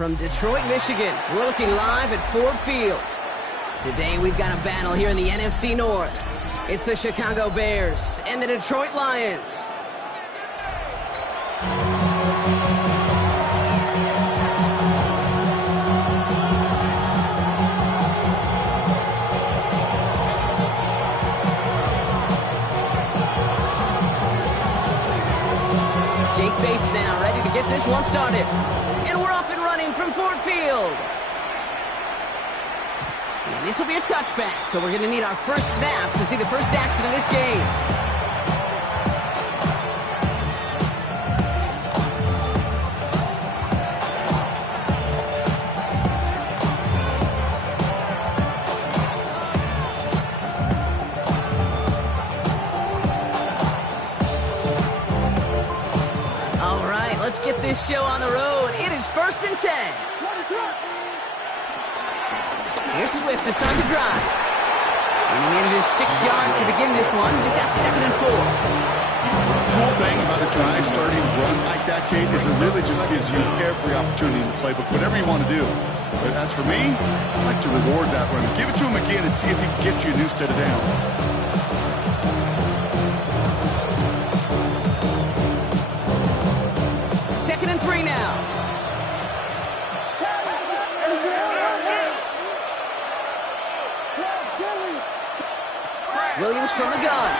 From Detroit, Michigan, we're looking live at Ford Field. Today we've got a battle here in the NFC North. It's the Chicago Bears and the Detroit Lions. Jake Bates now ready to get this one started. And we're off and running from Ford Field. And this will be a touchback, so we're going to need our first snap to see the first action of this game. All right, let's get this show on the road. It is 1st and 10. Here's Swift to start the drive. And he manages 6 yards to begin this one. We've got 2nd and 4. The cool thing about a drive starting run like that, Kate, is it really just gives you every opportunity in the playbook, whatever you want to do. But as for me, I like to reward that run. Give it to him again and see if he can get you a new set of downs. 2nd and 3 now. Williams from the gun.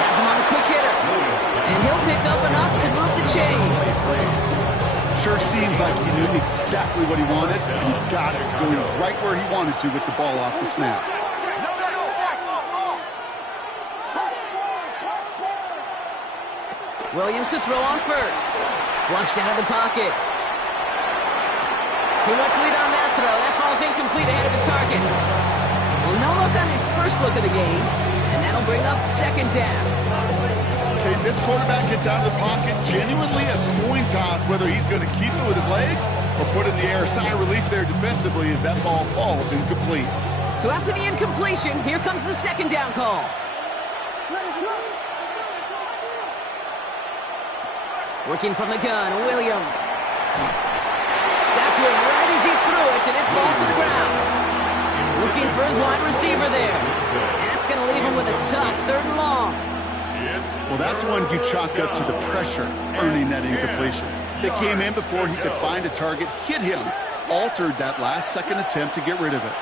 Has him on the quick hitter. And he'll pick up enough to move the chains. Sure seems like he knew exactly what he wanted, and he got it going right where he wanted to with the ball off the snap. Williams to throw on first. Flushed out of the pocket. Too much lead on that throw. That falls incomplete ahead of his target. Well, no look on his first look of the game, and that'll bring up 2nd down. Okay, this quarterback gets out of the pocket, genuinely a coin toss whether he's going to keep it with his legs or put it in the air. Sigh of relief there defensively as that ball falls incomplete. So after the incompletion, here comes the 2nd down call. Working from the gun, Williams. Got to him right as he threw it, and it falls to the ground. Looking for his wide receiver there. And that's going to leave him with a tough 3rd and long. Well, that's one you chalk up to the pressure earning that incompletion. They came in before he could find a target, hit him, altered that last second attempt to get rid of it.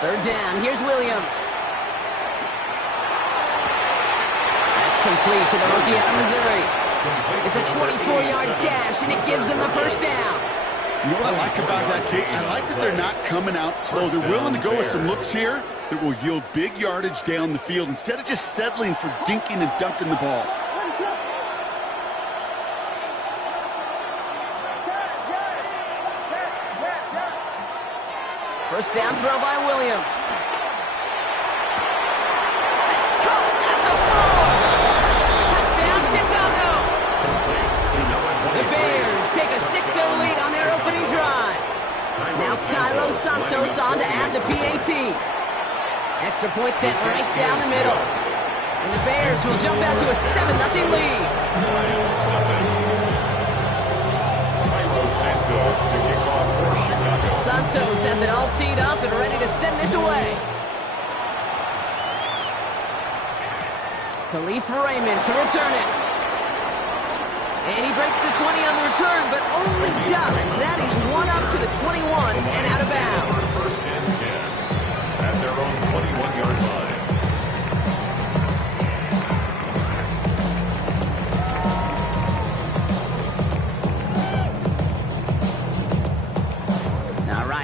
Third down, here's Williams. That's complete to the rookie out of Missouri. It's a 24-yard gash, and it gives them the first down. You know what I like about that, Kate? I like that they're not coming out slow. They're willing to go with some looks here that will yield big yardage down the field instead of just settling for dinking and dunking the ball. First down throw by Williams. Let's go at the 4. Touchdown, Chicago. The Bears take a 6-0 lead on their opening drive. Now Cairo Santos on to add the PAT. Extra point set right down the middle. And the Bears will jump out to a 7-0 lead. Santos has it all teed up and ready to send this away. Khalif Raymond to return it. And he breaks the 20 on the return, but only just. That is one up to the 21 and out of bounds. 1st and 10 at their own 21-yard line.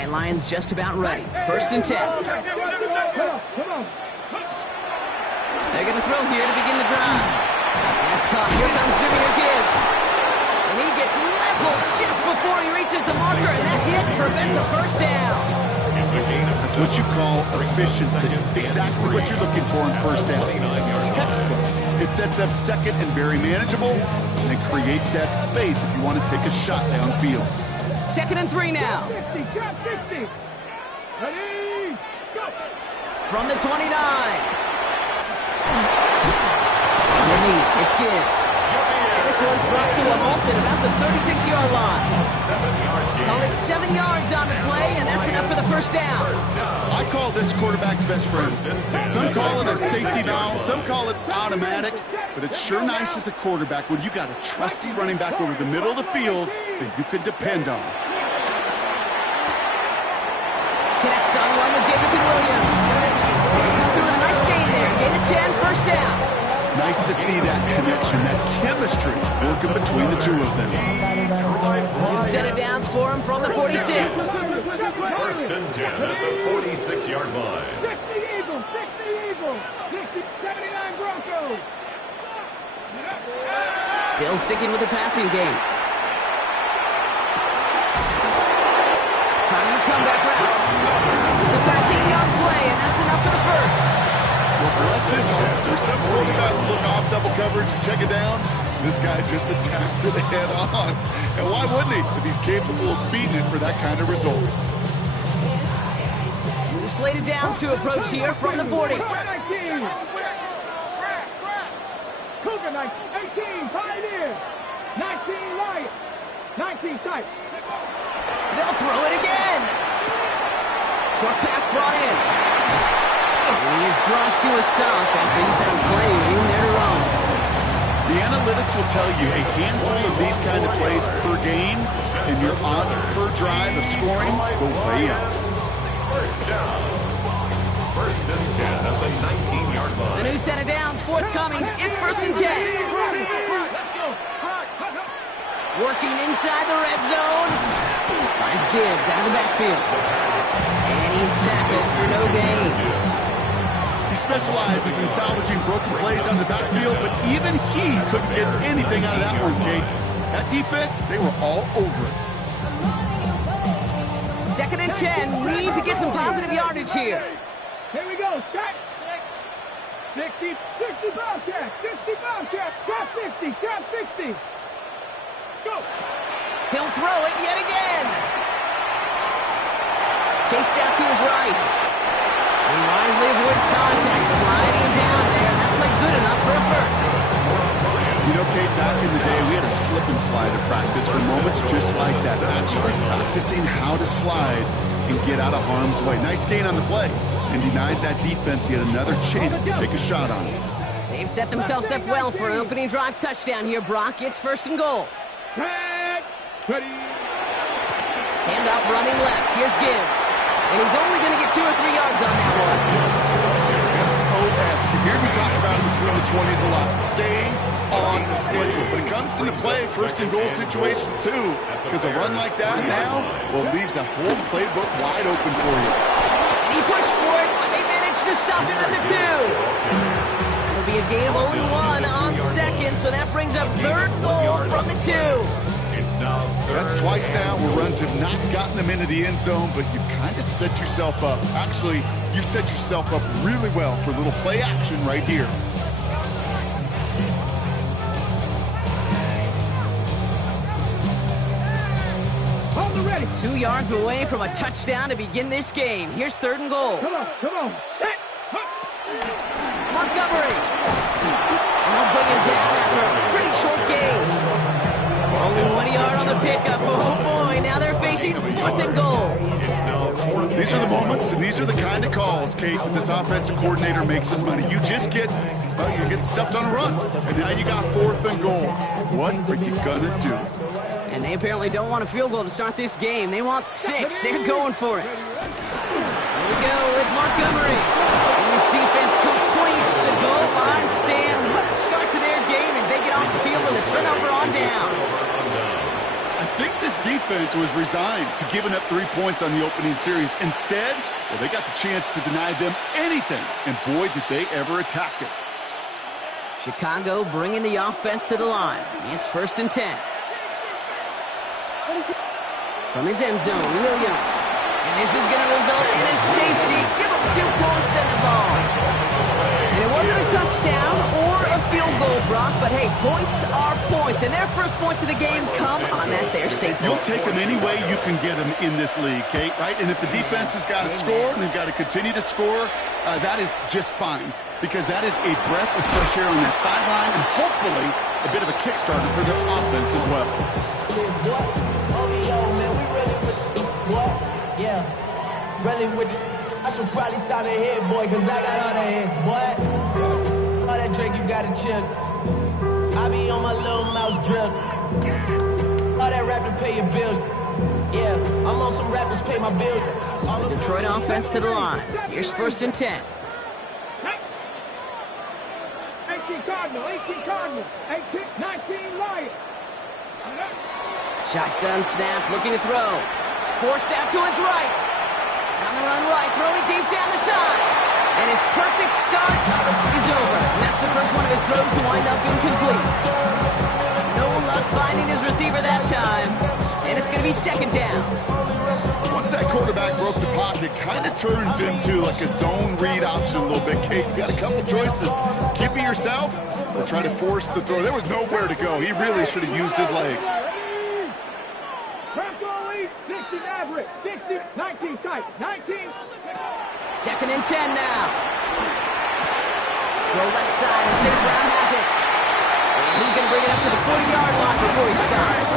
Lions just about ready. 1st and 10. They're going to throw here to begin the drive. That's caught. Here comes Jahmyr Gibbs. And he gets leveled just before he reaches the marker, and that hit prevents a first down. That's what you call efficiency. Exactly what you're looking for in first down. Textbook. It sets up 2nd and very manageable, and it creates that space if you want to take a shot downfield. 2nd and 3 now. from the 29. Underneath, it's Gibbs. And this one's brought to a halt at about the 36-yard line. Call it 7 yards on the play, and that's enough for the first down. I call this quarterback's best friend. Some call it a safety valve, some call it automatic, but it's sure nice as a quarterback when you got a trusty running back over the middle of the field that you can depend on. Connects on one with Jameson Williams. Come through with a nice gain there. Gain of 10, first down. Nice to see that connection, that chemistry working between the two of them. New set of downs for him from the 46. First and 10 at the 46-yard line. 60 Eagles, 60 Eagles, 79 Broncos. Still sticking with the passing game. Trying the comeback route. It's a 13-yard play, and that's enough for the first. Well, bless his heart. There's some quarterbacks look off double coverage and check it down. This guy just attacks it head on. And why wouldn't he if he's capable of beating it for that kind of result? New slated downs to approach here from the 40. Cougar 18, Pioneers. 19 Lions. 19 Tight. They'll throw it again. Short pass brought in. And he is brought to a stop after he found plenty of room there to roam. The analytics will tell you a handful of these kind of plays per game, and your odds per drive of scoring go way up. First down. First and 10 at the 19-yard line. A new set of downs forthcoming. It's first and 10. Working inside the red zone. Finds Gibbs out of the backfield. And he's tackled for no gain. He specializes in salvaging broken plays on the backfield, but even he couldn't get anything out of that one, Kate. That defense, they were all over it. Second and 10. Need to get some positive yardage here. Here we go. Start. 60 Bobcats. 60 Bobcats. Trap 60. Trap 60. Go. He'll throw it yet again. Chased out to his right. He wisely avoids contact, sliding down there. That played good enough for a first. You know, Kate, back in the day, we had a slip and slide at practice for moments just like that. Actually practicing how to slide and get out of harm's way. Nice gain on the play, and denied that defense yet another chance to take a shot on it. They've set themselves up well for an opening drive touchdown here, Brock. It's first and goal. Ready. Handoff running left. Here's Gibbs. And he's only going to get 2 or 3 yards on that one. SOS. You hear me talk about it between the 20s a lot. Stay on the schedule. But it comes into play first and goal situations too. Because a run like that now, well, leaves that whole playbook wide open for you. And he pushed for it, but they managed to stop him at the 2. It'll be a gain of only 1 on second, so that brings up third goal from the 2. That's twice now where runs have not gotten them into the end zone, but you've kind of set yourself up. Actually, you've set yourself up really well for a little play action right here. Hold the ready. 2 yards away from a touchdown to begin this game. Here's third and goal. Come on. Set. Montgomery. And they'll bring him down after a pretty short gain. Only 1 yard on the pickup. Oh, boy. Now they're facing fourth and goal. These are the moments, and these are the kind of calls, Kate, that this offensive coordinator makes his money. You just get, you get stuffed on a run, and now you got fourth and goal. What are you going to do? And they apparently don't want a field goal to start this game. They want 6. They're going for it. Here we go with Montgomery. And this defense completes the goal line stand. What a start to their game as they get off the field with a turnover on downs. I think this defense was resigned to giving up 3 points on the opening series. Instead, well, they got the chance to deny them anything, and boy, did they ever attack it. Chicago bringing the offense to the line. It's first and 10. From his end zone, Williams. And this is going to result in a safety. Give him 2 points and the ball. And it wasn't a touchdown or a field goal, Brock, but but hey, points are points, and their first points of the game come on that there safety. You'll take them any way you can get them in this league, Kate, right? And if the defense has got to score and they've got to continue to score, that is just fine, because that is a breath of fresh air on that sideline and hopefully a bit of a kickstarter for their offense as well. Really with you. I should probably sound a hit, boy, because I got all the hits, boy. All that drink, you got to chill. I be on my little mouse drip. All that rap to pay your bills. Yeah, I'm on some rappers pay my bills. The Detroit offense to the line. Here's 1st and 10. 18 Cardinal, 18 Cardinal, 18, 19 Lions. Shotgun snap, looking to throw. Forced out to his right. On the run right, throwing deep down the side. And his perfect start is over. And that's the first one of his throws to wind up incomplete. No luck finding his receiver that time. And it's going to be 2nd down. Once that quarterback broke the pocket, kind of turns into like a zone read option a little bit. Kate, you got a couple choices. Keep it yourself or try to force the throw. There was nowhere to go. He really should have used his legs. 60 average, 60, 19 tight, 19. 2nd and 10 now. Go left side, and St. Brown has it. And he's going to bring it up to the 40-yard line before he stops.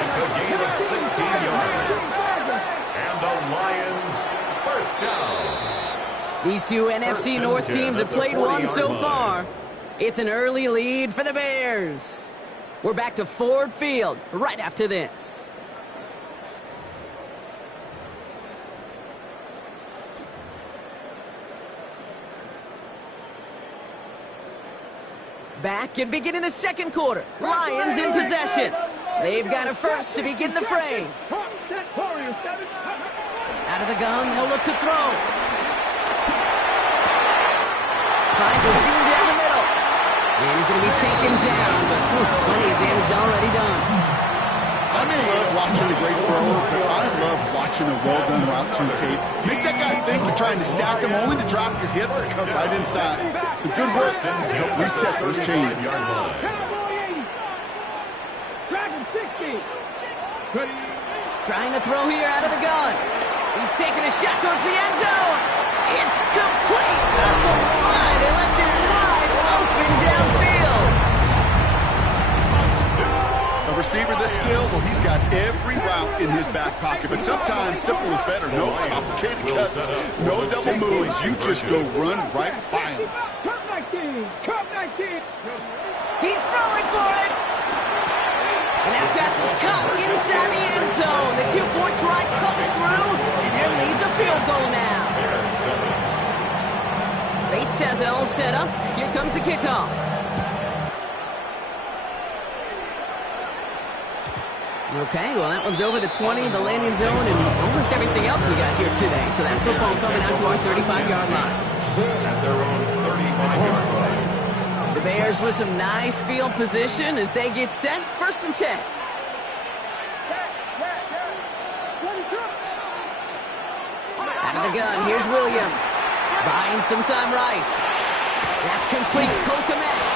It's a gain of 16 yards. And the Lions, 1st down. These two NFC North teams have played one so far. It's an early lead for the Bears. We're back to Ford Field right after this. Back and beginning the 2nd quarter. Lions in possession. They've got it first to begin the frame. Out of the gun, they'll look to throw. Finds a seam down the middle. And he's going to be taken down, but plenty of damage already done. I may love watching a great thrower, but I love watching a well-done route too, Kate. Make that guy think you're trying to stack him only to drop your hips and come right inside. Some good work to help reset those chains. Dragon 60. Trying to throw here out of the gun. He's taking a shot towards the end zone. It's complete. Oh, my. They left him wide open downfield. A receiver this skilled, well, he's got every route in his back pocket, but sometimes simple is better. No complicated cuts, no double moves. You just go run right by him. Cup 19. Cup 19. He's throwing for it. And that pass is caught inside the end zone. The 2-point try comes through, and their lead's a field goal now. Bates has it all set up. Here comes the kickoff. Okay, well, that one's over the 20, the landing zone, and almost everything else we got here today. So that football coming out to our 35-yard line. At their own 35-yard line. The Bears with some nice field position as they get set. 1st and 10. Out of the gun, here's Williams. Buying some time right. That's complete. Cole Kmet.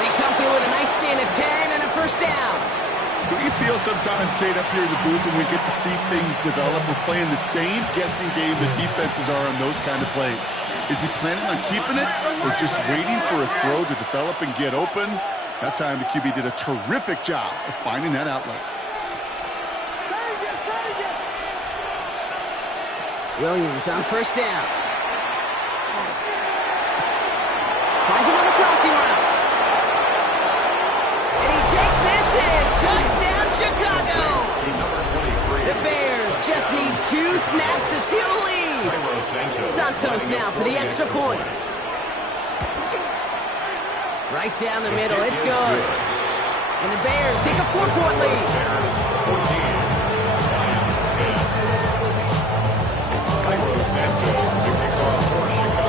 They come through with a nice gain of 10 and a 1st down. We feel sometimes, Kate, up here in the booth when we get to see things develop, we're playing the same guessing game the defenses are on those kind of plays. Is he planning on keeping it or just waiting for a throw to develop and get open? That time the QB did a terrific job of finding that outlet. Williams on 1st down. Finds him on the crossing route. And he takes this in. Touchdown, Chicago. The Bears just need 2 snaps to steal a lead. Santos now for the extra point. Right down the middle. It's good. And the Bears take a 4-point lead. Bears 14. Lions 10.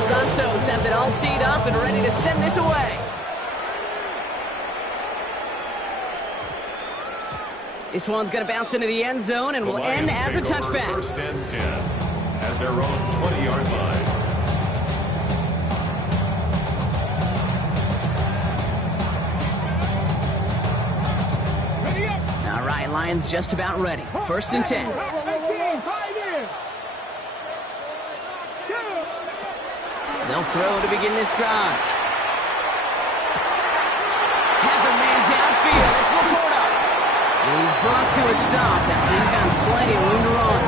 Santos has it all teed up and ready to send this away. This one's going to bounce into the end zone and will end as a touchback. 1st and 10 at their own 20-yard line. Lions just about ready. 1st and 10. They'll throw to begin this drive. Has a man downfield. It's Laporta. And he's brought to a stop after he found plenty of room to run.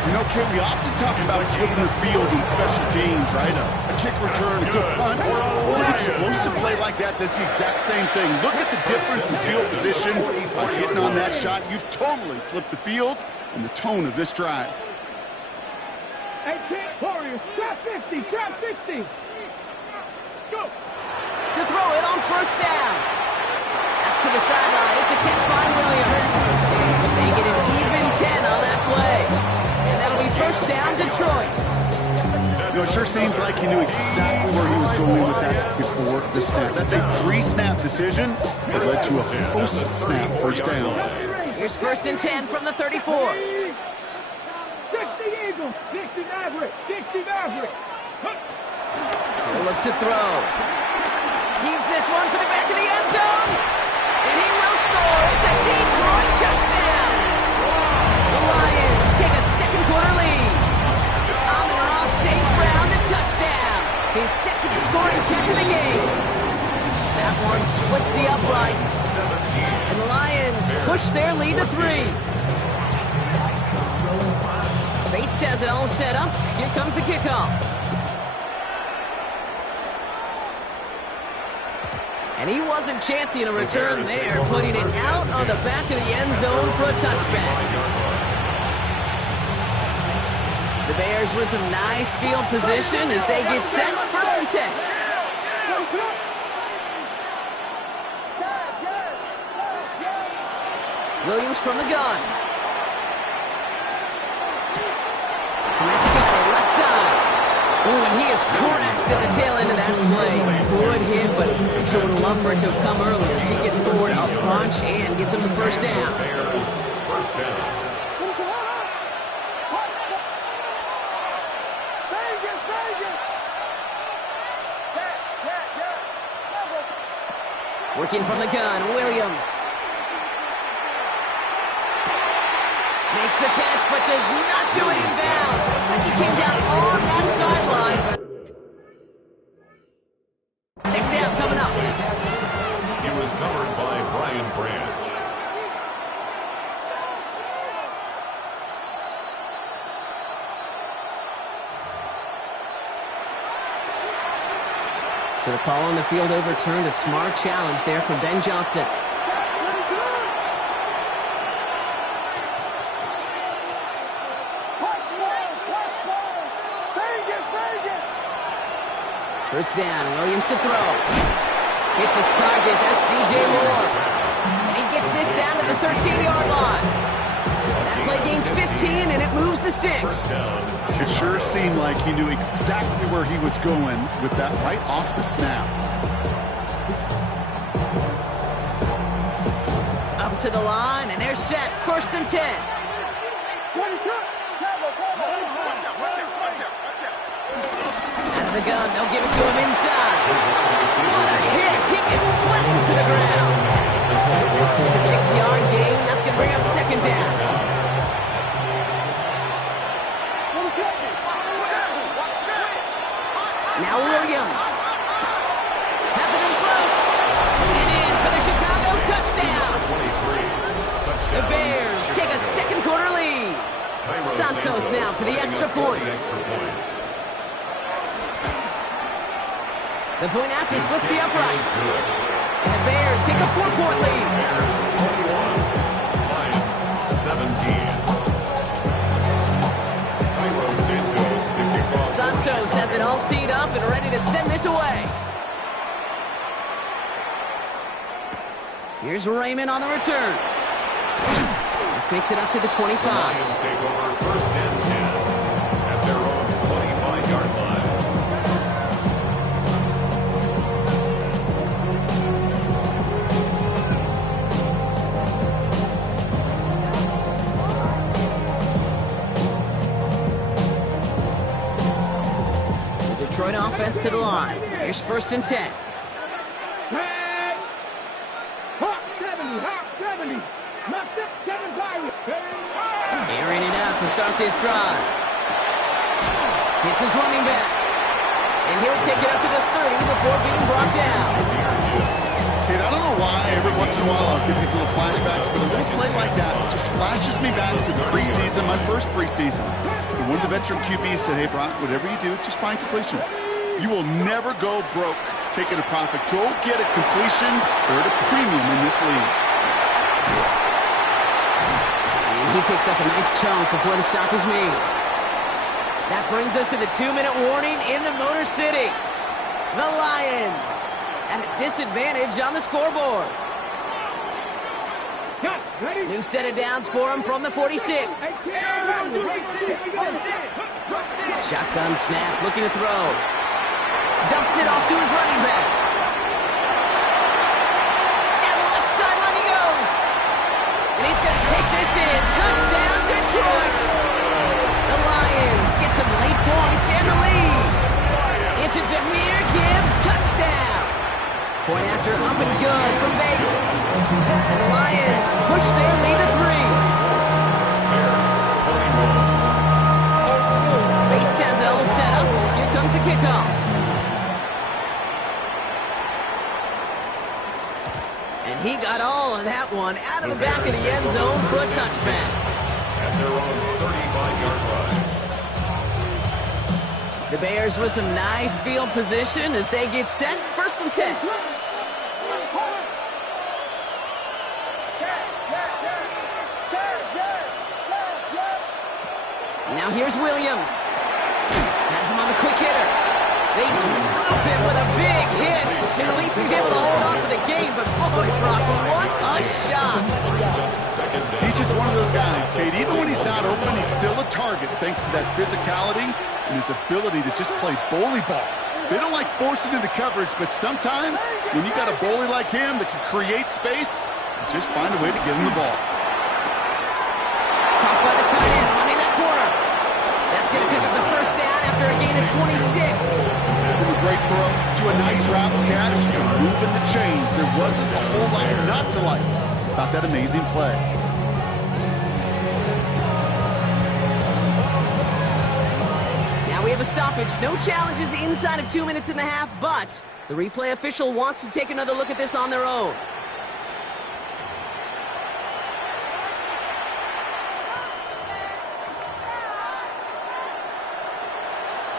You know, Ken, we often talk about flipping the field in special teams, right? A kick return, a good punt. Well, an explosive play like that does the exact same thing. Look at the difference in field position by hitting on that shot. You've totally flipped the field and the tone of this drive. Hey, Kent Warriors, trap 50, trap 60. Go. To throw it on 1st down. That's to the sideline. It's a catch by Williams. They get an even 10 on that play. And that'll be 1st down, Detroit. You know, it sure seems like he knew exactly where he was going with that before the snap. That's a pre-snap decision that led to a post-snap 1st down. Here's 1st and 10 from the 34. 60 Eagles, 60 Maverick, 60 Maverick. They'll look to throw. Heaves this one for the back of the end zone. And he will score. It's a Detroit touchdown. The Lions take a 2nd quarter lead. Amon-Ra St. Brown to touchdown. His 2nd scoring catch of the game. That one splits the uprights. And the Lions push their lead to 3. Bates has it all set up. Here comes the kickoff. And he wasn't chancing a return there, putting it out on the back of the end zone for a touchback. The Bears with some nice field position as they get set. 1st and 10. Williams from the gun. Left side. Ooh, and he is cracked at the tail end of that play. Good hit, but sure would love for it to have come earlier. As he gets forward a bunch and gets him the 1st down. Working from the gun, Williams. Makes the catch, but does not do it in bounds. Looks like he came down on that sideline. 6th down coming up. He was covered by Brian Branch. So the call on the field overturned. A smart challenge there from Ben Johnson. First down, Williams to throw. Hits his target, that's DJ Moore. And he gets this down to the 13-yard line. That play gains 15, and it moves the sticks. It sure seemed like he knew exactly where he was going with that right off the snap. Up to the line, and they're set. 1st and 10. The gun, they'll give it to him inside. What a hit! He gets flattened to the ground. It's a 6-yard gain. That's going to bring up 2nd down. Now Williams has it in close. And in for the Chicago touchdown. The Bears take a 2nd quarter lead. Santos now for the extra point. The point after splits the uprights. And the Bears take a 4-point lead. Santos has it all teed up and ready to send this away. Here's Raymond on the return. This makes it up to the 25. Lions take over 1st and 10 at their own 25-yard line. Detroit offense to the line. Here's 1st and 10. Hot 70, hot 70. Knocked it. start this drive. Hits his running back. And he'll take it up to the 30 before being brought down. Kate, I don't know why every once in a while I'll get these little flashbacks, but a little play like that just flashes me back to the preseason, my first preseason. And one of the veteran QBs said, hey, Brock, whatever you do, just find completions. You will never go broke taking a profit. Go get a completion. They're at a premium in this league. And he picks up a nice chunk before the stop is made. That brings us to the 2-minute warning in the Motor City. The Lions at a disadvantage on the scoreboard. New set of downs for him from the 46. Shotgun snap, looking to throw. Dumps it off to his running back. Down the left sideline he goes. And he's going to take this in. Touchdown, Detroit. The Lions get some late points and the lead. It's a Jahmyr Gibbs touchdown. Point after up and good from Bates. And the Lions push their lead to 3. Bates has it all set up. Here comes the kickoff. And he got all of that one out of the back of the end zone for a touchback. At their own 35-yard line. The Bears with some nice field position as they get set. 1st and 10. Now here's Williams. Has him on the quick hitter. They drop him with a big hit. And at least he's able to hold on for the game. But boy, Brock, what a shot. He's just one of those guys, Kate. Even when he's not open, he's still a target thanks to that physicality and his ability to just play bully ball. They don't like forcing into coverage, but sometimes when you got a bully like him that can create space, you just find a way to give him the ball. Caught by the tight end, running that corner. That's going to pick up the 1st down after a gain of 26. From a great throw to a nice route catch to moving the chains. There wasn't a whole lot not to like about that amazing play. Now we have a stoppage. No challenges inside of 2 minutes and a half, but the replay official wants to take another look at this on their own.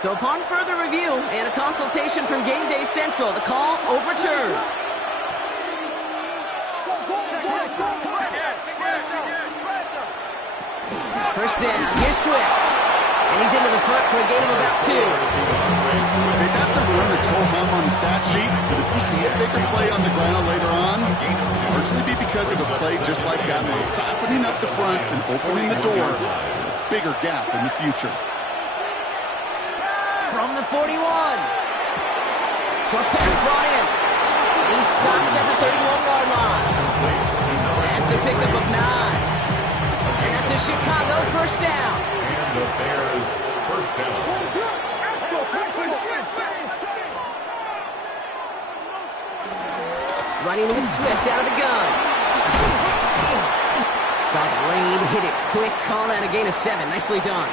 So upon further review and a consultation from Game Day Central, the call overturned. First down, here's Swift. And he's into the front for a gain of about 2. Hey, that's a run that's whole hum on the stat sheet, but if you see a bigger play on the ground later on, largely be because of a play just like that one, softening up the front and opening the door. Bigger gap in the future. From the 41. Short pass brought in. He stopped at the 31-yard line. That's a pickup of 9. And that's a Chicago 1st down. And the Bears 1st down. Running with Swift out of the gun. Saw the lane, hit it quick, call that a gain of 7. Nicely done.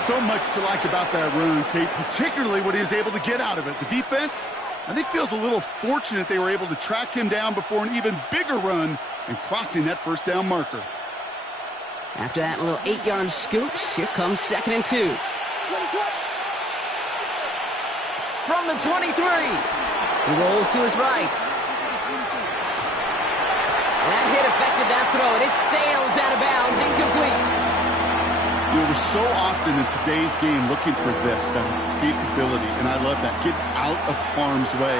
So much to like about that run, Kate, particularly what he was able to get out of it. The defense, I think, feels a little fortunate they were able to track him down before an even bigger run and crossing that 1st down marker. After that little 8-yard scoot, here comes 2nd and 2. From the 23. He rolls to his right. That hit affected that throw, and it sails out of bounds, incomplete. You know, we're so often in today's game looking for this, that escapability, and I love that. Get out of harm's way.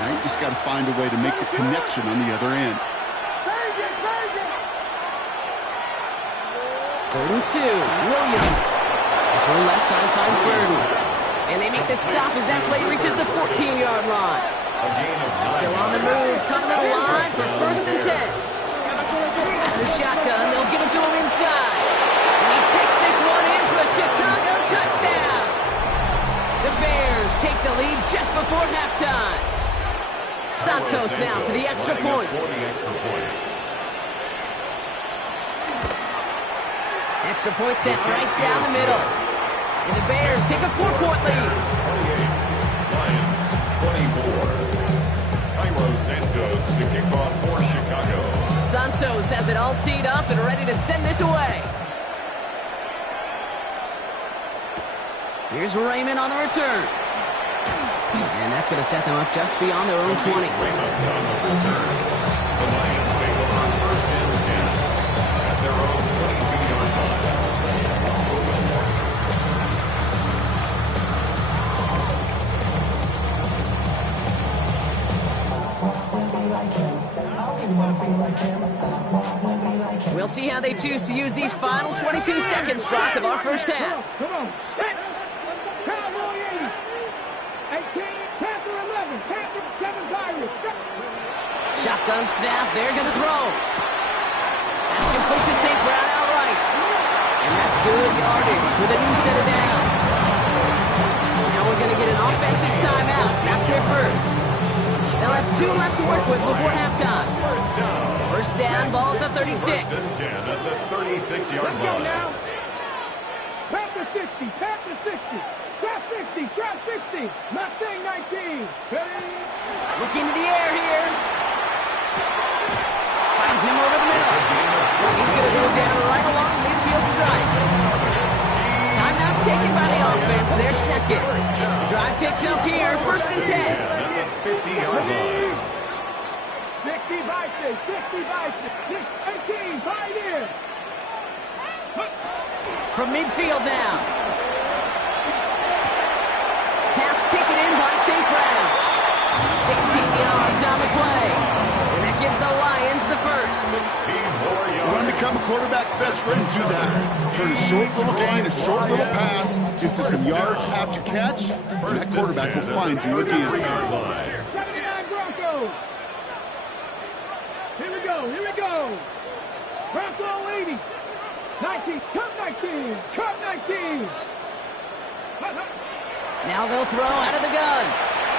Now you just got to find a way to make the connection on the other end. 3rd and 2. Williams. The left side finds Burden. And they make the stop as that play reaches the 14-yard line. Still on the move. Coming to the line for 1st and 10. And the shotgun, they'll give it to him inside. And he takes this one in for a Chicago touchdown. The Bears take the lead just before halftime. Santos now for the extra point. Extra point sent right down the middle. And the Bears take a 4-point lead. 28, Lions 24. Cairo Santos to kick off for Chicago. Santos has it all teed up and ready to send this away. Here's Raymond on the return. And that's going to set them up just beyond their own 20. Raymond on the return. The Lions take over first and 10 at their own 22-yard line. We'll see how they choose to use these final 22 seconds, Brock, of our first half. Come on. Cowboy 80. 18. Panther 11. Panther 7 Tigers. Shotgun snap. They're going to throw. That's complete to St. Brown outright. And that's good yardage with a new set of downs. Now we're going to get an offensive timeout. That's their first. They'll have 2 left to work with before halftime. First down, ball at the 36. First and 10 at the 36-yard Let's go line. now. Panther 60. Panther 60. Trap 60. Trap 60. Mustang 19. Ready? Look into the air here. Finds him over the middle. He's going to go down right along midfield strike. Timeout taken by the offense. Their second. The drive picks up here. First and 10. At the 50-yard line. 60 by 6. 60 by 6. 18. Pioneer. From midfield now. Pass taken in by St. Brown. 16 yards on the play. And that gives the Lions the first. 16 more You want yards. to become a quarterback's best friend, do that. Turn a short little gain, a short little pass into some yards after catch, and that quarterback will find you again. 3-yard line. 79 Broncos. Here we go. Here we go. Bronco 80. 19. Cut 19. Cut 19. Now they'll throw out of the gun.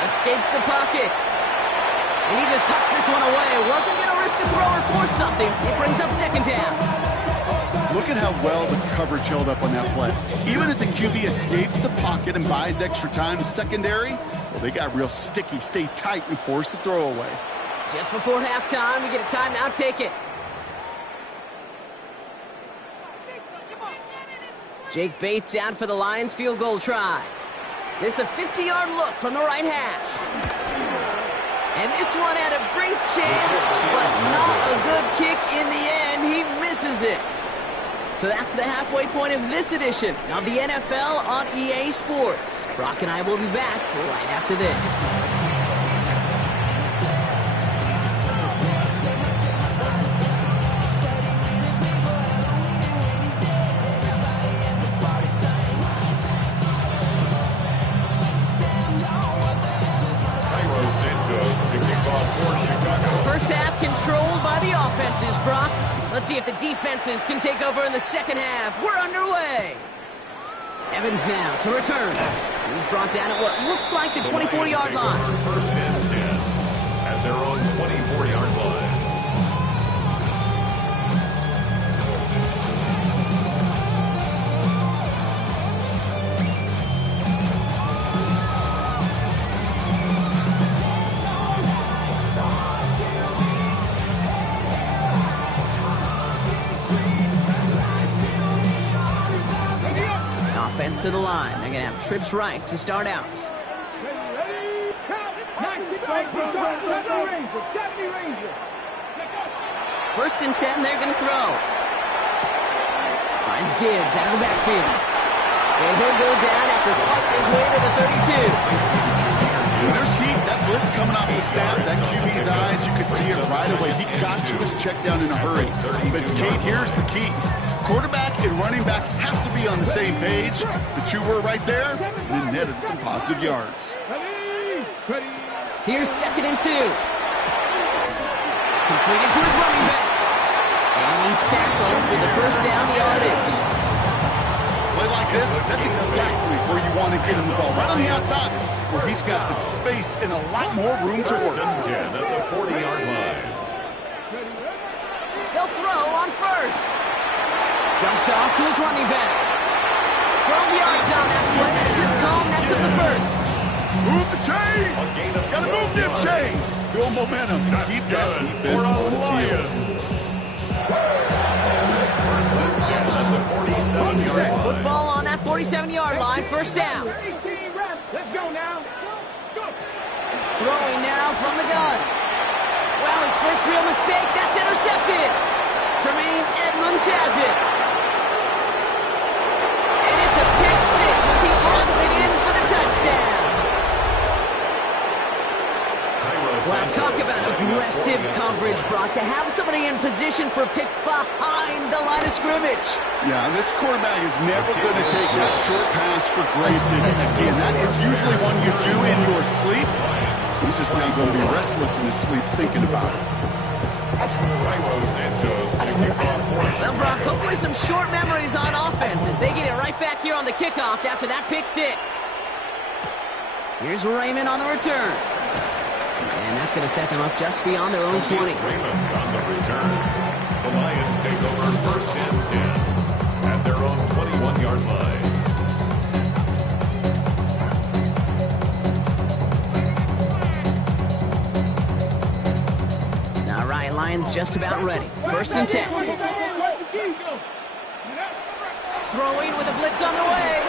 Escapes the pocket. And he just hucks this one away. Wasn't going to risk a throw or force something. It brings up second down. Look at how well the coverage held up on that play. Even as the QB escapes the pocket and buys extra time secondary, well, they got real sticky, stay tight, and force the throw away. Just before halftime, we get a timeout taken. Jake Bates out for the Lions field goal try. This a 50-yard look from the right hash. And this one had a brief chance, but not a good kick in the end. He misses it. So that's the halfway point of this edition of the NFL on EA Sports. Brock and I will be back right after this. Cairo Santos to kick off for Chicago. First half controlled by the offenses, Brock. Let's see if the defenses can take over in the second half. We're underway. Evans now to return. He's brought down at what looks like the 24-yard line. First and 10 at their own 24-yard line. Offense to the line. They're going to have trips right to start out. Ready? Count. 90 Ranger. 70 Ranger. First and 10, they're going to throw. Finds Gibbs out of the backfield. And he'll go down after fighting his way to the 32. When there's heat, that blitz coming off the snap, that QB's eyes, you could see it right away. He got to his check down in a hurry. But Kate, here's the key. Quarterback and running back have to be on the same page. The two were right there, and netted some positive yards. Ready? Ready? Here's second and 2. Completed to his running back. And he's tackled with the first down yardage. Play like this, that's exactly where you want to get him the ball. Right on the outside, where he's got the space and a lot more room to First work. and 10 at the 40-yard line. They'll throw on first. Dumped off to his running back. 12 yards on that play. Good call, nets him the first. Move the chains! Gotta move them chains! Build momentum. Keep that defense on its heels. Football on that 47-yard line. First down. 18 reps. Let's go now. Go. Throwing now from the gun. Well, his first real mistake. That's intercepted. Tremaine Edmonds has it. And it's a pick six as he runs it in for the touchdown. Well, talk about aggressive coverage, Brock, to have somebody in position for a pick behind the line of scrimmage. Yeah, this quarterback is never going to take that short pass for granted. Again, that is usually one you do in your sleep. He's just now going to be restless in his sleep thinking about it. Well, Brock, hopefully some short memories on offense as they get it right back here on the kickoff after that pick six. Here's Raymond on the return. And that's going to set them up just beyond their own 20. Raymond on the return. The Lions take over first and 10 at their own 21-yard line. All right, Lions just about ready. First and 10. Throwing with a blitz on the way.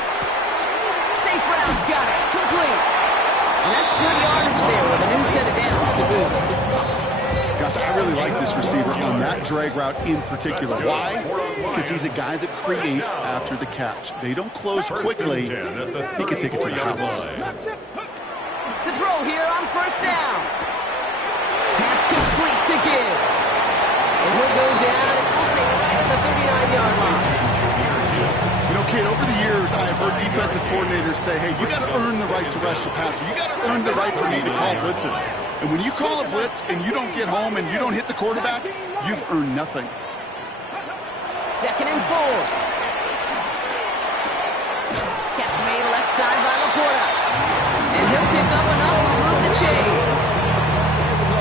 St. Brown's got it. Complete. And that's good yardage there with a new set of downs to boot. Gosh, I really like this receiver on that drag route in particular. Why? Because he's a guy that creates after the catch. They don't close quickly. He can take it to the house. To throw here on first down. Pass complete to Gibbs. And he'll go down, and we'll say right at the 39-yard line. You know, kid, over the years, I have heard defensive coordinators say, hey, you got to earn the right to rush the passer. You got to earn the right for me to call blitzes. And when you call a blitz and you don't get home and you don't hit the quarterback, you've earned nothing. Second and 4. Catch made left side by Laporta. And he'll pick up enough to move the chains.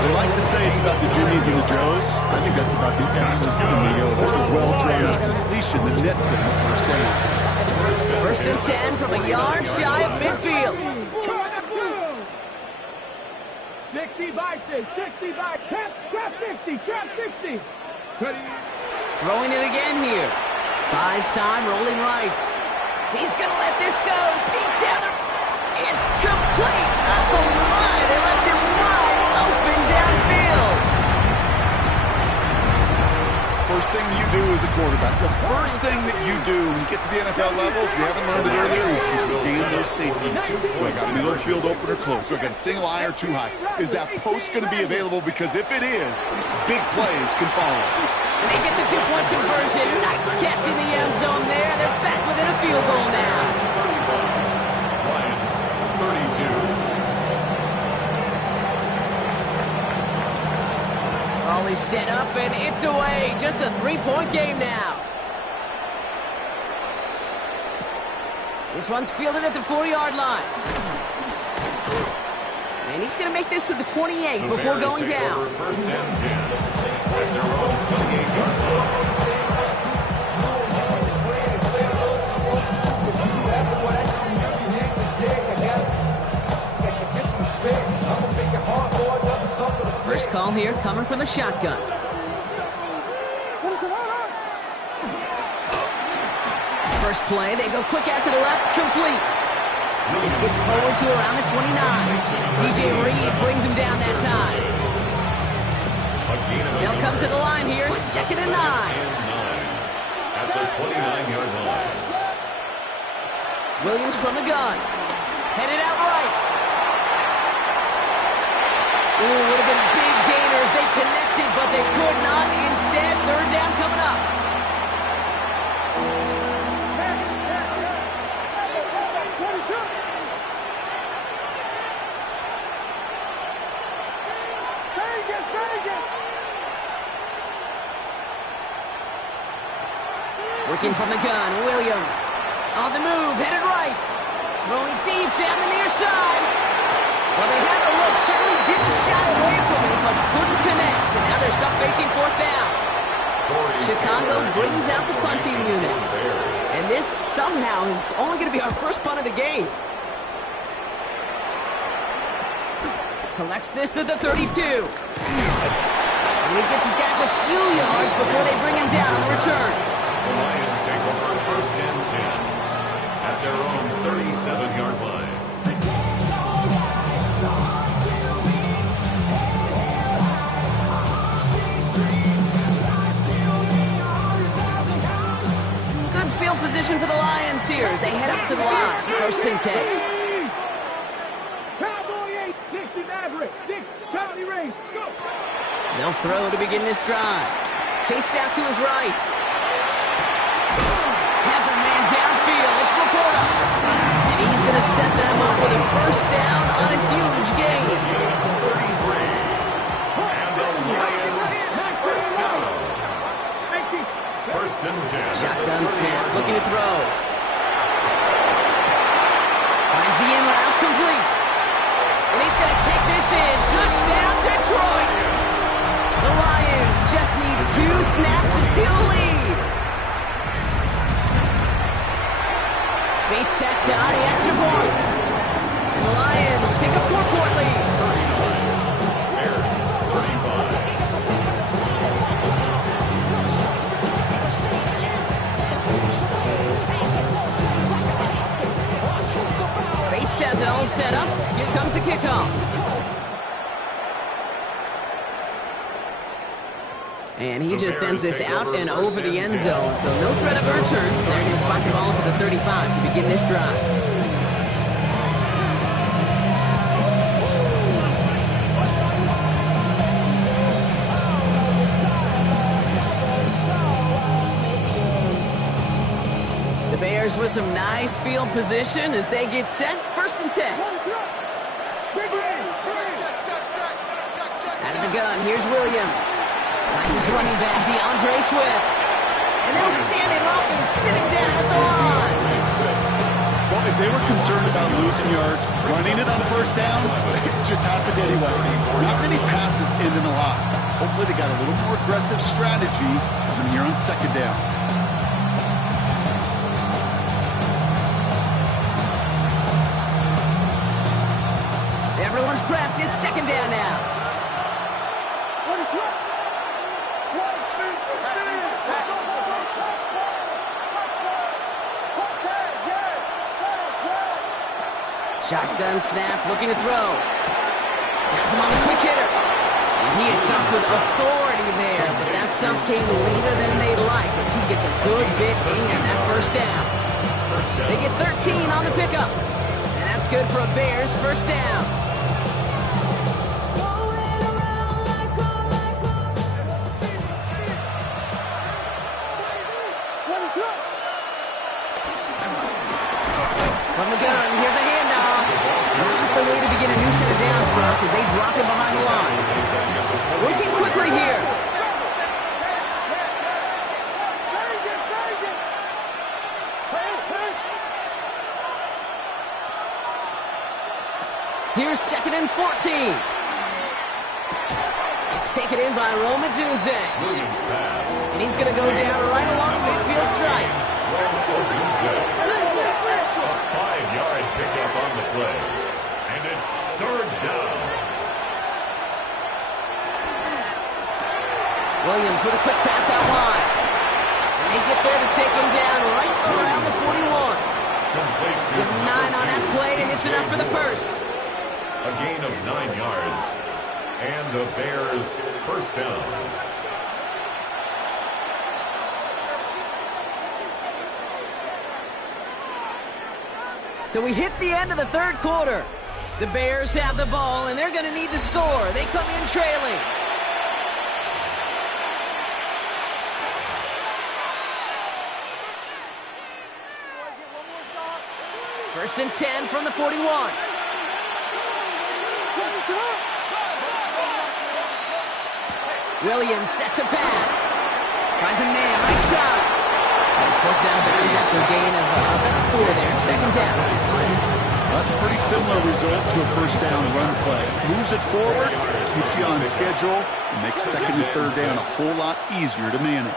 They like to say it's about the Jimmies and the Joes. I think that's about the X's and the O's. It's a well-drawn completion that nets them at first down. First and 10 from a yard shy of midfield. 60 by 6, 60 by 10, trap 60, trap 60. Throwing it again here. Buys time, rolling right. He's going to let this go. Deep down the... It's complete. Oh, my. They left him wide open downfield. First thing you do as a quarterback, the first thing that you do when you get to the NFL level, if you haven't learned it earlier, is you scan those safeties. Do I got middle of the field open or close? Do I got a single high or two high? Is that post going to be available? Because if it is, big plays can follow. And they get the two-point conversion. Nice catch in the end zone there. They're back within a field goal now. Lions 32. All is set up, and it's away. Just a 3-point game now. This one's fielded at the 4-yard line. And he's going to make this to the 28 before going down. First and 10 at their own 28-yard line. First call here coming from the shotgun. First play, they go quick out to the left, complete. This gets forward to around the 29. DJ Reed brings him down that time. They'll come to the line here, second and 9. At the 29-yard line. Williams from the gun. Headed out right. Ooh, would have been a big gainer if they connected, but they could not. Instead, third down coming up. Working from the gun, Williams. On the move, headed right. Throwing deep down the near side. Well, they had the look, certainly didn't shy away from it, but couldn't connect. And now they're stuck facing fourth down. Chicago brings out the punting unit. And this somehow is only going to be our first punt of the game. Collects this at the 32. And he gets his guys a few yards before they bring him down on the return. The Lions take over first and 10 at their own 37-yard line. Good field position for the Lions here as they head up to the line. First and 10. Cowboy 8, Dixie Maverick, Dick, County Race, go! They'll throw to begin this drive. Chased out to his right. Has a man downfield. It's Laporta. And he's going to set them up with a first down on a huge gain. First and 10. Shotgun snap, looking to throw. Finds the in route, complete. And he's going to take this in. Touchdown, Detroit! The Lions just need 2 snaps to steal the lead. Bates tacks out the extra point. And the Lions take a 4-point lead. 39. Bears 35. Bates has it all set up. Here comes the kickoff. And he just sends this out and over the end zone. So no threat of a return. They're going to spot the ball to the 35 to begin this drive. The Bears with some nice field position as they get set. First and 10. Out of the gun, here's Williams. Finds his running back, DeAndre Swift. And they'll stand him up and sit him down at the line. Well, if they were concerned about losing yards, running it on first down, it just happened anyway. Not many passes ended in a loss. Hopefully they got a little more aggressive strategy coming here on second down. Everyone's prepped. It's second down now. Shotgun snap, looking to throw. Has him on the quick hitter. And he is stopped with authority there, but that stump came later than they'd like as he gets a good bit in that first down. They get 13 on the pickup. And that's good for a Bears first down. From the gun, here's a handoff. Not the way to begin a new set of downs, bro, because they drop him behind the line. Working quickly here. Here's second and 14. It's taken in by Roma Dunze. And he's going to go down right along the midfield stripe. A 5-yard pickup on the play. And it's third down. Williams with a quick pass out wide. And they get there to take him down right around the 41. Give him 9 on that play, and it's enough for the first. A gain of 9 yards. And the Bears first down. So we hit the end of the third quarter. The Bears have the ball, and they're going to need to score. They come in trailing. First and 10 from the 41. Williams set to pass. Finds a man right side. He's forced out of bounds after a gain of about 4 there. Second down. That's a pretty similar result to a first down run play. Moves it forward, keeps you on schedule and makes second and third down a whole lot easier to manage.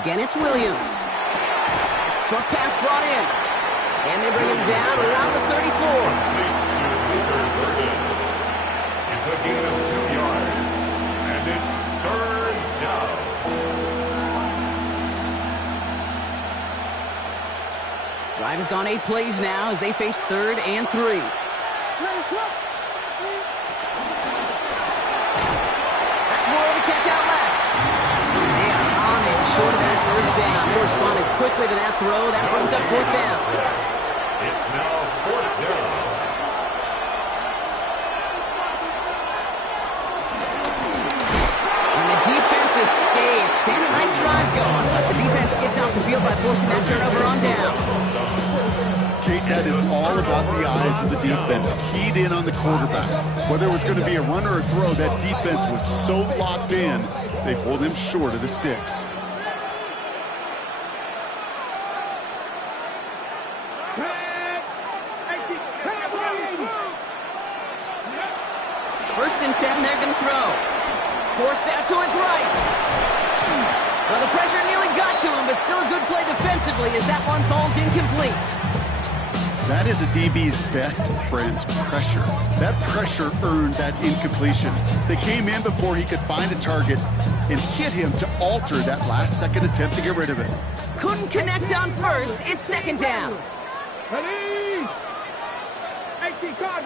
Again, it's Williams. Short pass brought in. And they bring him down around the 34. It's a gain of 2 yards. And it's third down. Drive has gone 8 plays now as they face 3rd and 3. That's more of a catch out left. They are on it short of that first down. They responded quickly to that throw. That brings up 4th down. It's now 4th down. And the defense escapes. And a nice drive going. But the defense gets off the field by forcing that turnover on down. Kate, that is all about the eyes of the defense, keyed in on the quarterback. Whether it was going to be a run or a throw, that defense was so locked in, they hold him short of the sticks. First and 10, they're going to throw. Forced out to his right. Well, the pressure nearly got to him, but still a good play defensively as that one falls incomplete. That is a DB's best friend, pressure. That pressure earned that incompletion. They came in before he could find a target and hit him to alter that last-second attempt to get rid of it. Couldn't connect on first. It's 2nd down. Ready? 18, go.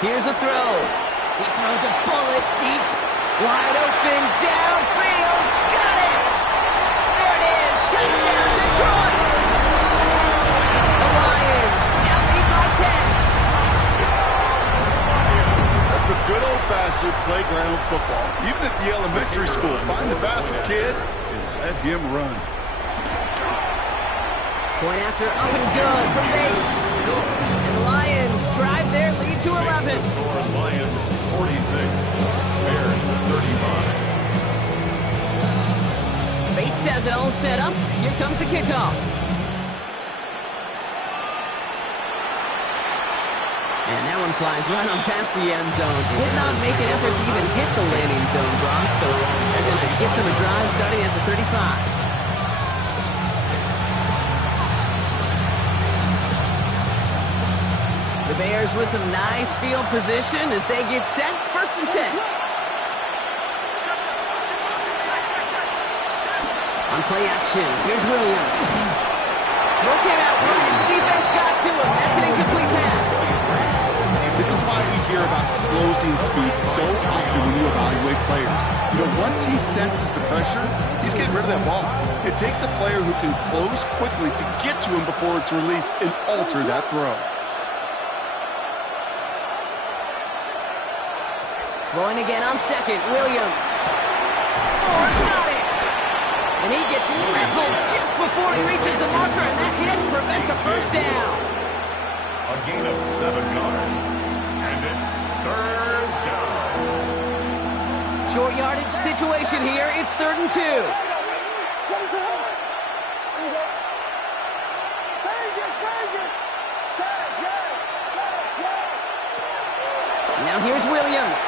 Here's a throw. He throws a bullet deep, wide open, downfield. Got it! There it is. Touchdown, Detroit! The Lions now lead by 10. That's some good old-fashioned playground football. Even at the elementary school, find the fastest kid and let him run. Point after up and good from Bates. And the Lions drive their lead to 11. Score Lions 46, Bears 35. Bates has it all set up. Here comes the kickoff. And that one flies right on past the end zone. Did not make an effort to even hit the landing zone, Brock. So they're going to gift him a drive starting at the 35. The Bears with some nice field position as they get set. 1st and 10. On play action, here's Williams. Throw came out right as the defense got to him. That's an incomplete pass. This is why we hear about closing speed so often when you evaluate players. You know, once he senses the pressure, he's getting rid of that ball. It takes a player who can close quickly to get to him before it's released and alter that throw. Throwing again on 2nd, Williams. Oh, got it! And he gets leveled just before he reaches the marker, and that hit prevents a first down. A gain of 7 yards, and it's 3rd down. Short yardage situation here. It's 3rd and 2. Now here's Williams.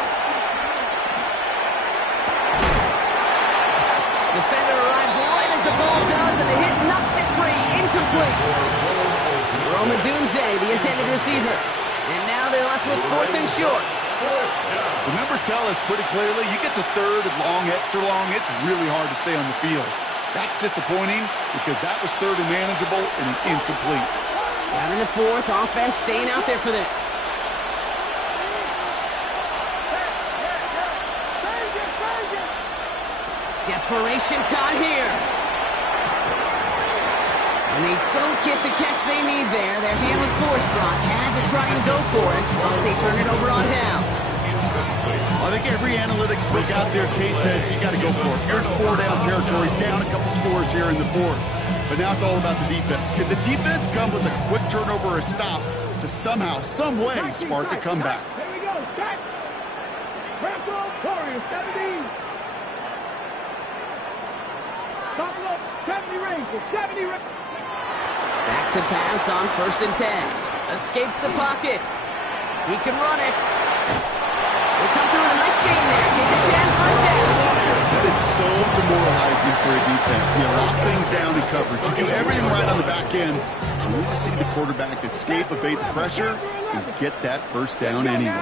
Defender arrives right as the ball does, and the hit knocks it free. Incomplete. Rome Odunze, the intended receiver. And now they're left with 4th and short. The numbers tell us pretty clearly, you get to 3rd and long, extra long, it's really hard to stay on the field. That's disappointing because that was 3rd and manageable and an incomplete. Down in the 4th, offense staying out there for this. Desperation time here. And they don't get the catch they need there. Their hand was forced, Brock. Had to try and go for it, but they turn it over on downs. I think every analytics book out there, Kate, said you got to go for it. You're in 4-down territory, down a couple scores here in the 4th. But now it's all about the defense. Can the defense come with a quick turnover or a stop to somehow, some way, spark a comeback? Here we go. Start. Franco Torres, 70. Buffalo, 70 Rangers, 70 Rangers. Back to pass on 1st and 10. Escapes the pocket. He can run it. They come through with a nice gain there. Gain of 10, first down. That is so demoralizing for a defense. You lock things down in coverage. You do everything right on the back end. You need to see the quarterback escape, evade the pressure, and get that first down anyway.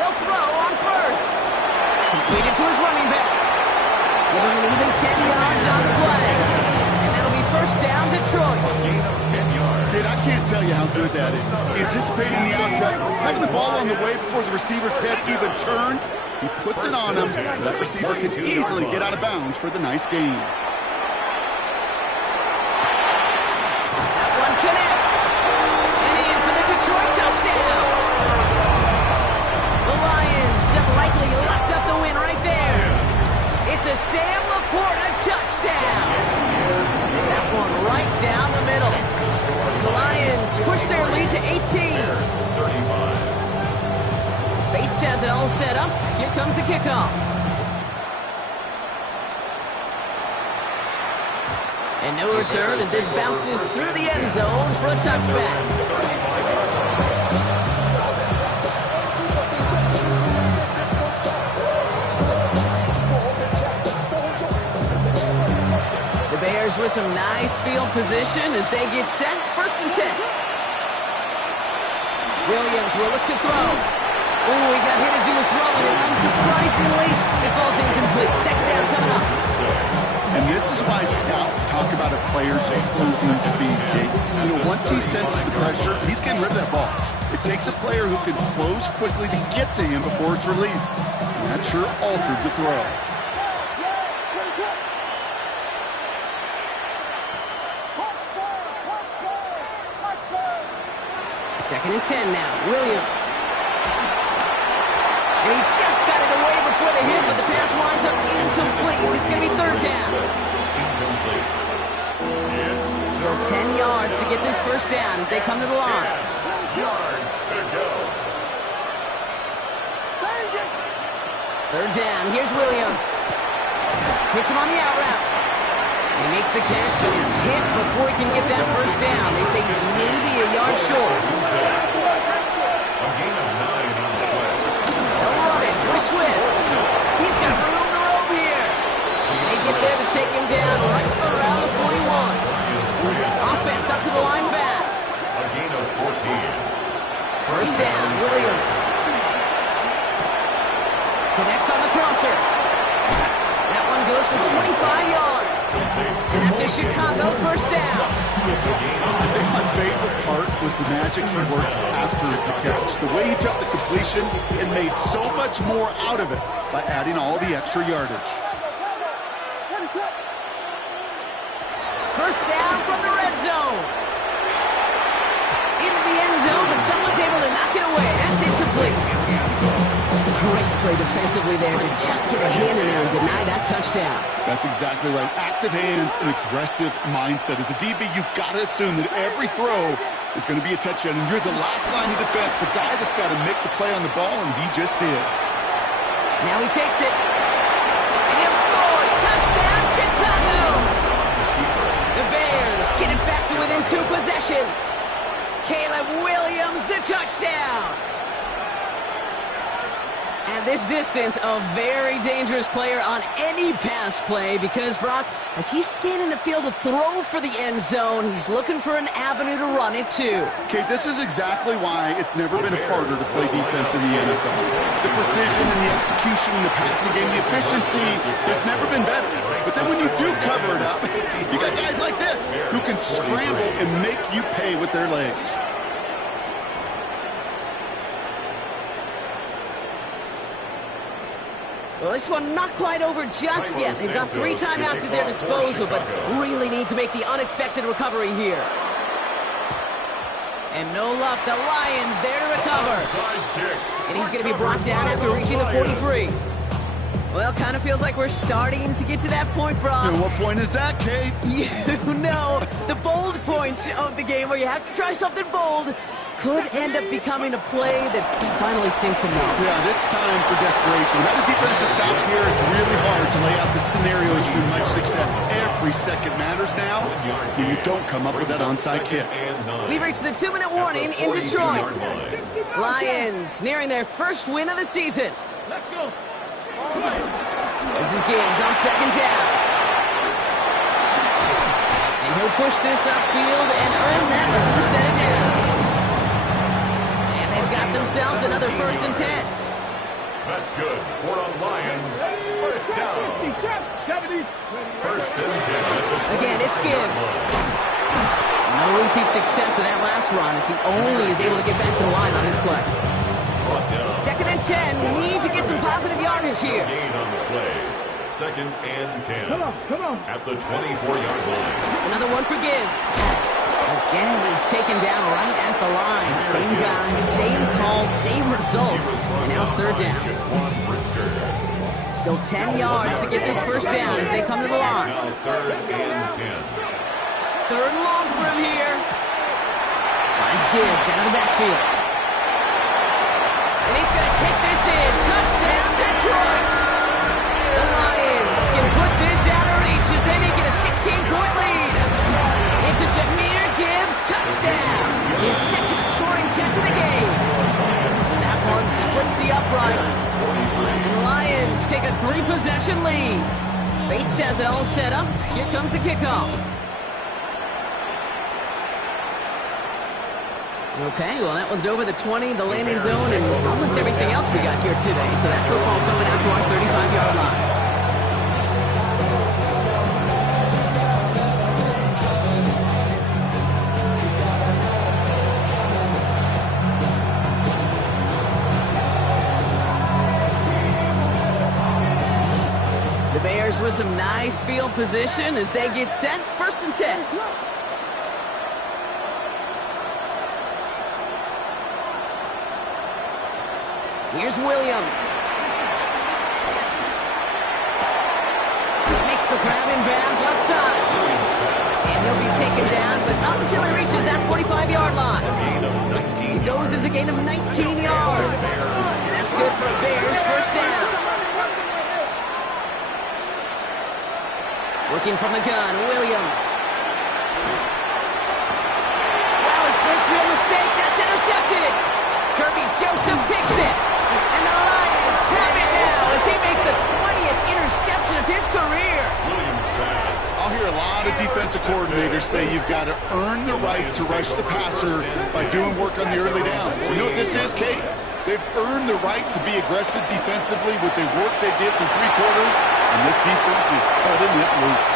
They'll throw on 1st. Completed to his running back. Give him an even 10 yards on the play. And that'll be first down, Detroit. Gain of 10 yards. Kid, I can't tell you how good that is. Anticipating the outcut, having the ball on the way before the receiver's head even turns, he puts it on him so that receiver can easily get out of bounds for the nice gain. That one connects. And in for the Detroit touchdown. The Lions have likely locked up the win right there. It's a Sam Laporta touchdown. That one right down the middle. The Lions push their lead to 18. Bates has it all set up. Here comes the kickoff. And no return as this bounces through the end zone for a touchback. Bears with some nice field position as they get set. 1st and 10. Williams will look to throw. Ooh, he got hit as he was throwing, and unsurprisingly, it falls incomplete. 2nd down coming up. And this is why scouts talk about a player's closing speed, Kate. You know, once he senses the pressure, he's getting rid of that ball. It takes a player who can close quickly to get to him before it's released. And that sure altered the throw. 2nd and 10 now. Williams. And he just got it away before the hit, but the pass winds up incomplete. It's going to be 3rd down. Incomplete. So 10 yards to get this first down as they come to the line. Yards to go. 3rd down. Here's Williams. Hits him on the out route. He makes the catch, but is hit before he can get that first down. They say he's maybe a yard short. A gain of 9 on the play. They'll run it for Swift. He's got room to roam here. They get there to take him down right around the 41. Offense up to the line fast. A gain of 14. First down, Williams. Connects on the crosser. That one goes for 25 yards. And that's a Chicago first down. I think my favorite part was the magic he worked after the catch. The way he took the completion and made so much more out of it by adding all the extra yardage. First down from the red zone. Into the end zone, but someone's able to knock it away. That's incomplete. Great play defensively there to just get a hand in there and deny that touchdown. That's exactly right. Active hands and aggressive mindset. As a DB, you've got to assume that every throw is going to be a touchdown. And you're the last line of defense, the guy that's got to make the play on the ball, and he just did. Now he takes it. And he'll score. Touchdown, Chicago! The Bears get it back to within 2 possessions. Caleb Williams, the touchdown. And this distance, a very dangerous player on any pass play because, Brock, as he's scanning the field to throw for the end zone, he's looking for an avenue to run it too. Okay, this is exactly why it's never been harder to play defense in the NFL. The precision and the execution in the passing game, the efficiency has never been better. But then when you do cover it up, you got guys like this who can scramble and make you pay with their legs. Well, this one not quite over just yet. They've got 3 timeouts at their disposal, but really need to make the unexpected recovery here. And no luck, the Lions there to recover. And he's going to be brought down after reaching the 43. Well, kind of feels like we're starting to get to that point, Brock. And what point is that, Kate? You know, the bold point of the game where you have to try something bold. could end up becoming a play that finally sinks him off. Yeah, it's time for desperation. Without a defensive stop here, it's really hard to lay out the scenarios for much success. Every second matters now, and you don't come up with that onside kick. We've reached the 2-minute warning in Detroit. Lions nearing their first win of the season. Let's go. This is Gibbs on second down. And he'll push this upfield and earn that with a set of downs. And they've got themselves another 1st and 10. That's good. For the Lions, first down. 70. First and 10. Again, it's Gibbs. No repeat success of that last run as he only is able to get back to the line on this play. 2nd and 10. Need to get some positive yardage here. Gain on the play. 2nd and 10. Come on. At the 24-yard line. Another one for Gibbs. Again, he's taken down right at the line. Same guy, same call, same result. And now it's 3rd down. Still 10 yards to get this first down as they come to the line. Now 3rd and 10. 3rd and long for him here. Finds Gibbs out of the backfield. And he's going to take this in. Touchdown, Detroit. The Lions can put this out of reach as they make it a 16-point lead. It's a Jahmyr Gibbs touchdown. His 2nd scoring catch of the game. That one splits the uprights. And the Lions take a 3-possession lead. Bates has it all set up. Here comes the kickoff. Okay, well, that one's over the 20, the landing zone, and almost everything else we got here today. So that football coming out to our 35-yard line. The Bears with some nice field position as they get set. 1st and 10. Here's Williams. Makes the grab in bounds left side. And he'll be taken down, but not until he reaches that 45-yard line. He goes as a gain of 19 yards. And that's good for Bears. 1st down. Working from the gun, Williams. Wow, his first real mistake. That's intercepted. Kirby Joseph picks it. And the Lions have it now as he makes the 20th interception of his career. Williams pass. I'll hear a lot of defensive coordinators say you've got to earn the right to rush the passer by doing work on the early downs. You know what this is, Kate? They've earned the right to be aggressive defensively with the work they did through 3 quarters, and this defense is cutting it loose.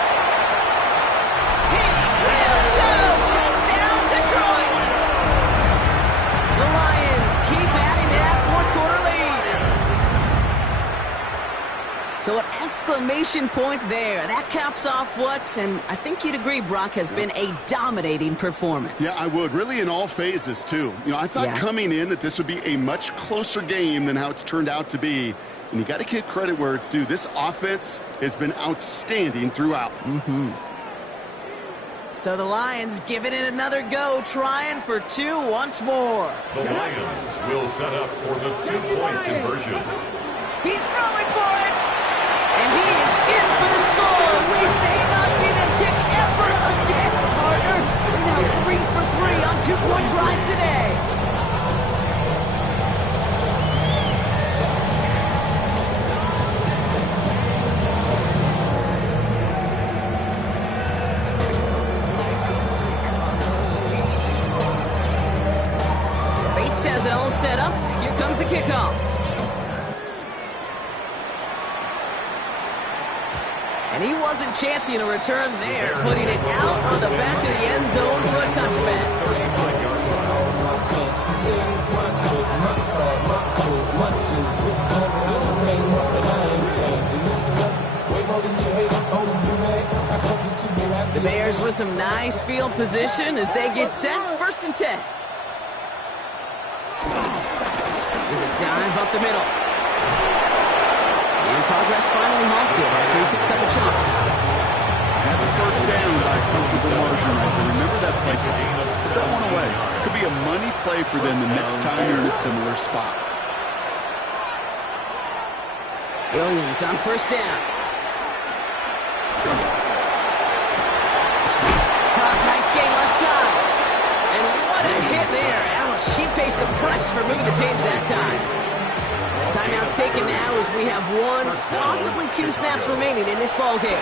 He will go! Touchdown, Detroit! The Lions keep adding to that 4th-quarter lead. So an exclamation point there. That caps off what, and I think you'd agree, Brock, has been a dominating performance. Yeah, I would. Really in all phases, too. You know, I thought coming in that this would be a much closer game than how it's turned out to be. And you got to give credit where it's due. This offense has been outstanding throughout. So the Lions giving it another go, trying for 2 once more. The Lions will set up for the 2-point conversion. He's throwing for it! And he is in for the score. We may not see them kick ever again, partners. We're now 3 for 3 on 2-point tries today. Bates has it all set up. Here comes the kickoff. And he wasn't chancing a return there, putting it out on the back of the end zone for a touchback. The Bears with some nice field position as they get set. 1st and 10. There's a dive up the middle. And progress finally halted after he picks up a chunk. Had the first down by a comfortable margin right there. Remember that play. Put that one away. Could be a money play for them the next time you're in a similar spot. Williams on first down. Caught, nice gain left side. And what a hit there. Alex, she faced the press for moving the chains that time. The timeout's taken now as we have 1, possibly 2 snaps remaining in this ball game.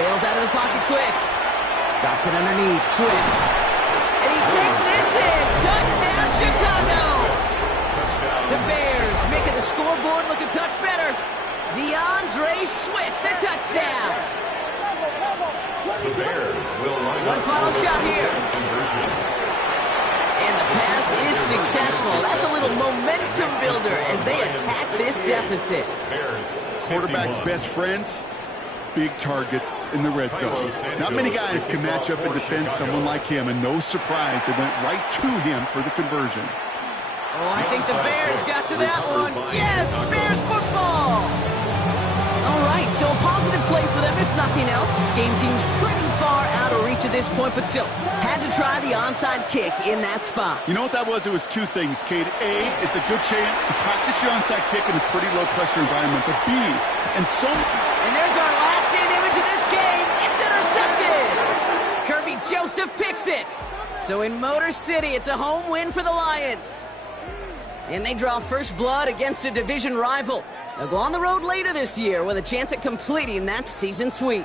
Bails out of the pocket quick. Drops it underneath. Swift. And he takes this in. Touchdown, Chicago. The Bears making the scoreboard look a touch better. DeAndre Swift, the touchdown. The Bears will line One up final for shot the here. conversion. And the pass is successful. That's a little momentum builder as they attack this deficit. Bears, Quarterback's 51. best friend, big targets in the red zone. Not many guys can match up and defend someone like him, and no surprise, they went right to him for the conversion. Oh, I think the Bears got to that one. Yes, Bears football. All right, so a positive play for them, if nothing else. Game seems pretty far out of reach at this point, but still, had to try the onside kick in that spot. You know what that was? It was 2 things, Cade. A, it's a good chance to practice your onside kick in a pretty low-pressure environment. But B, and there's our last stand image of this game. It's intercepted. Kirby Joseph picks it. So in Motor City, it's a home win for the Lions. And they draw first blood against a division rival. They'll go on the road later this year with a chance at completing that season sweep.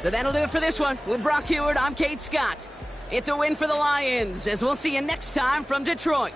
So that'll do it for this one. With Brock Huard, I'm Cade Scott. It's a win for the Lions, as we'll see you next time from Detroit.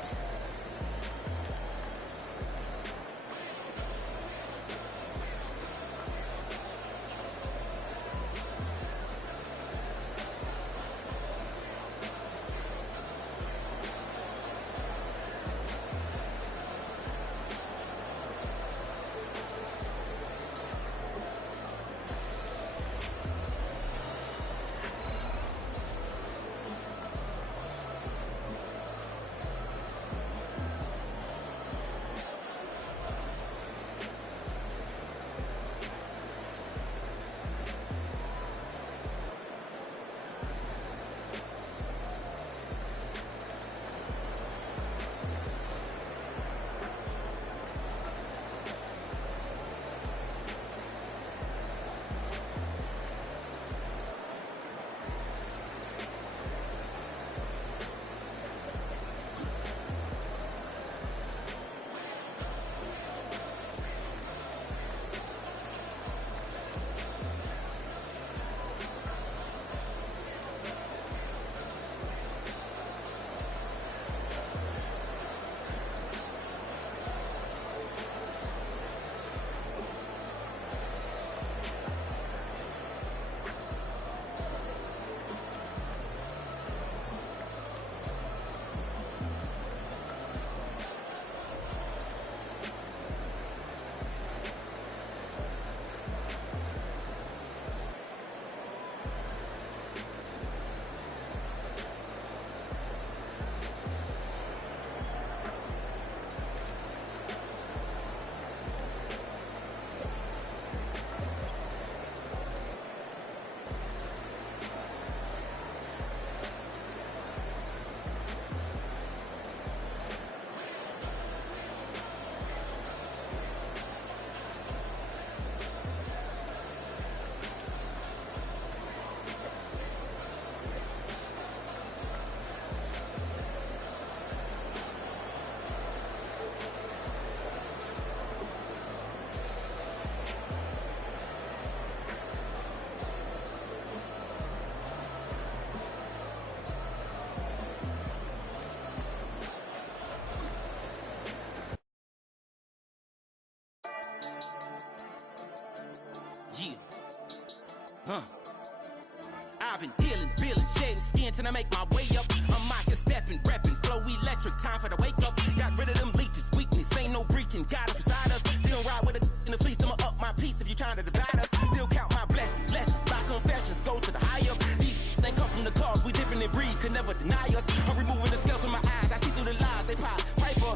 I've been dealing, billing, shedding skin till I make my way up. I'm out here stepping, repping, flow electric, time for the wake up. Got rid of them leeches, weakness, ain't no breaching. Got us beside us, still ride with a in the fleece. I'ma up my piece if you trying to divide us. Still count my blessings, lessons, my confessions, go to the higher. These they come from the cause, we different in breed, could never deny us. I'm removing the scales from my eyes, I see through the lies, they pop, piper.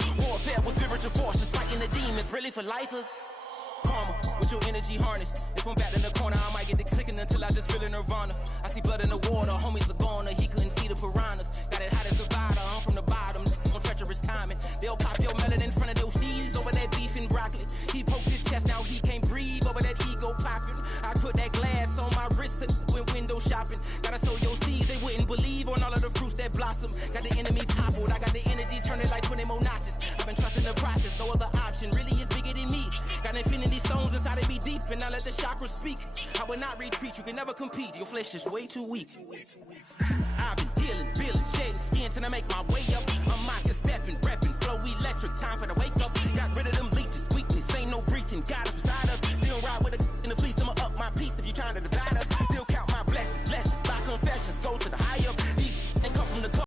and the demons, really for lifers. Karma, with your energy harness. If I'm back in the corner, I might get the clicking until I just feel a nirvana. I see blood in the water, homies are gone, he couldn't see the piranhas. Got it how to survive, I'm from the bottom, on treacherous timing. They'll pop your melon in front of those seeds over that beef and broccoli. He poked his chest, now he can't breathe over that ego popping. I put that glass on my wrist and went window shopping. Gotta sow your seeds, they wouldn't believe on all of the fruits that blossom. Got the enemy toppled, I got the energy, turn it like 20 more notches. I've been trusting the process, no other option, really is bigger than me. Got infinity stones inside of me deep, and I let the chakras speak. I will not retreat, you can never compete, your flesh is way too weak. I've been dealing, shedding skin till I make my way up.